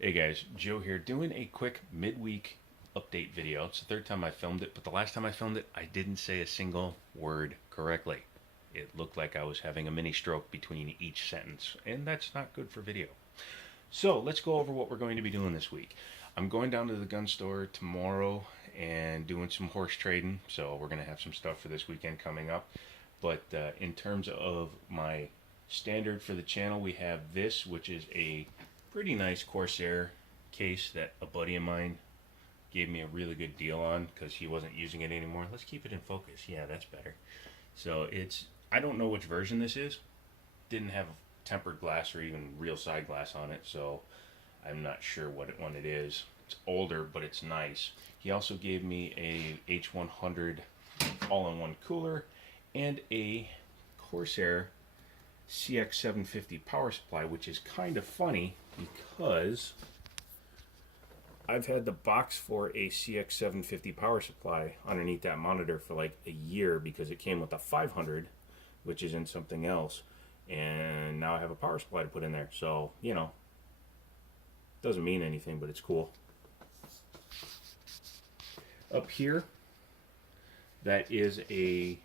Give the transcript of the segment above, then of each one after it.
Hey guys, Joe here doing a quick midweek update video. It's the third time I filmed it, but the last time I filmed it, I didn't say a single word correctly. It looked like I was having a mini stroke between each sentence, and that's not good for video. So let's go over what we're going to be doing this week. I'm going down to the gun store tomorrow and doing some horse trading, so we're going to have some stuff for this weekend coming up. But in terms of my standard for the channel, we have this, which is a pretty nice Corsair case that a buddy of mine gave me a really good deal on because he wasn't using it anymore. Let's keep it in focus. Yeah, that's better. So I don't know which version this is. Didn't have tempered glass or even real side glass on it, so I'm not sure what one it is. It's older, but it's nice. He also gave me a H100 all-in-one cooler and a Corsair CX750 power supply, which is kind of funny because I've had the box for a CX750 power supply underneath that monitor for like a year because it came with a 500, which is in something else, and now I have a power supply to put in there. So, doesn't mean anything, but it's cool. Up here, that is a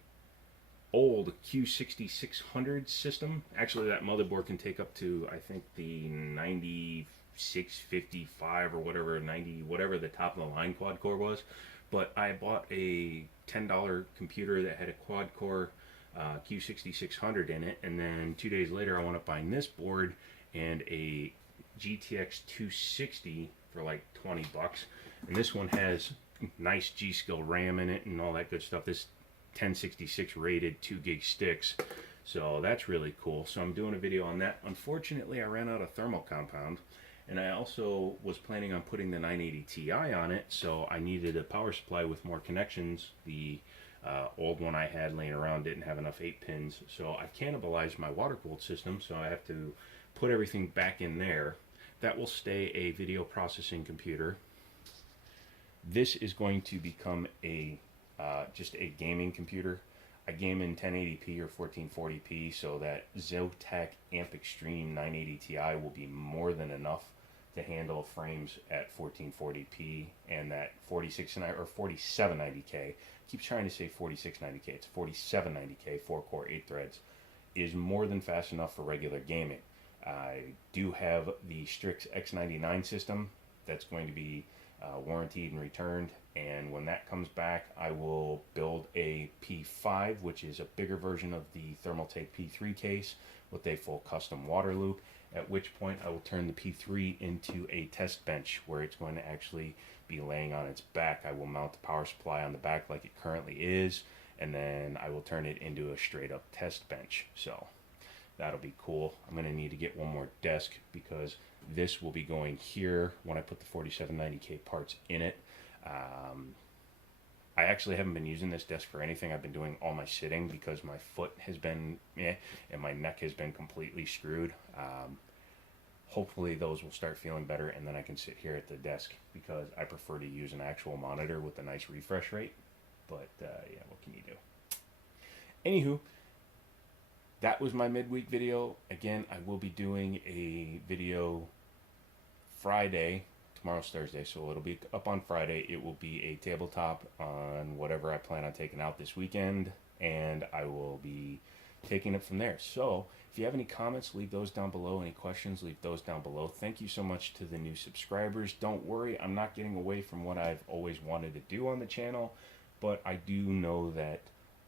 old Q6600 system. Actually, that motherboard can take up to, I think, the 9655 or whatever, 90, whatever the top of the line quad core was. But I bought a $10 computer that had a quad core Q6600 in it, and then 2 days later I wound up buying this board and a GTX 260 for like 20 bucks. And this one has nice G-Skill RAM in it and all that good stuff. This 1066 rated 2 gig sticks, so that's really cool. So I'm doing a video on that. Unfortunately, I ran out of thermal compound, and I also was planning on putting the 980 Ti on it, so I needed a power supply with more connections. The old one I had laying around didn't have enough 8 pins, so I cannibalized my water cooled system, so I have to put everything back in there. That will stay a video processing computer. This is going to become a just a gaming computer. I game in 1080p or 1440p, so that Zotac Amp Extreme 980 Ti will be more than enough to handle frames at 1440p, and that 4690 or 4790K. Keep trying to say 4690K. It's 4790K, 4-core, 8 threads, is more than fast enough for regular gaming. I do have the Strix X99 system that's going to be warranted and returned, and when that comes back I will build a P5, which is a bigger version of the Thermaltake P3 case with a full custom water loop, at which point I will turn the P3 into a test bench where it's going to actually be laying on its back. I will mount the power supply on the back like it currently is, and then I will turn it into a straight up test bench. So that'll be cool. I'm going to need to get one more desk because this will be going here when I put the 4790K parts in it. I actually haven't been using this desk for anything. I've been doing all my sitting because my foot has been and my neck has been completely screwed. Hopefully those will start feeling better, and then I can sit here at the desk because I prefer to use an actual monitor with a nice refresh rate. But yeah, what can you do? Anywho, that was my midweek video. Again, I will be doing a video Friday. Tomorrow's Thursday, so it'll be up on Friday. It will be a tabletop on whatever I plan on taking out this weekend, and I will be taking it from there. So if you have any comments, leave those down below. Any questions, leave those down below. Thank you so much to the new subscribers. Don't worry, I'm not getting away from what I've always wanted to do on the channel, but I do know that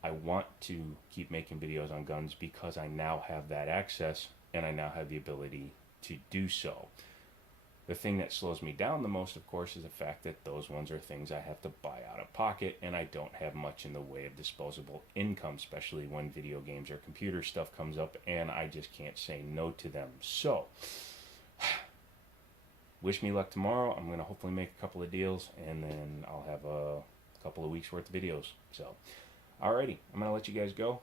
I want to keep making videos on guns because I now have that access and I now have the ability to do so. The thing that slows me down the most, of course, is the fact that those ones are things I have to buy out of pocket, and I don't have much in the way of disposable income, especially when video games or computer stuff comes up, and I just can't say no to them. So, wish me luck tomorrow. I'm going to hopefully make a couple of deals, and then I'll have a couple of weeks worth of videos. So, alrighty, I'm going to let you guys go.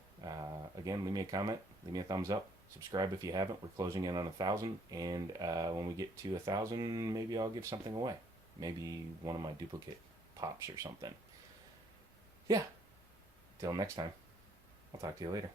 Again, leave me a comment, leave me a thumbs up. Subscribe if you haven't. We're closing in on 1,000, and when we get to 1,000, maybe I'll give something away. Maybe one of my duplicate pops or something. Yeah. Till next time. I'll talk to you later.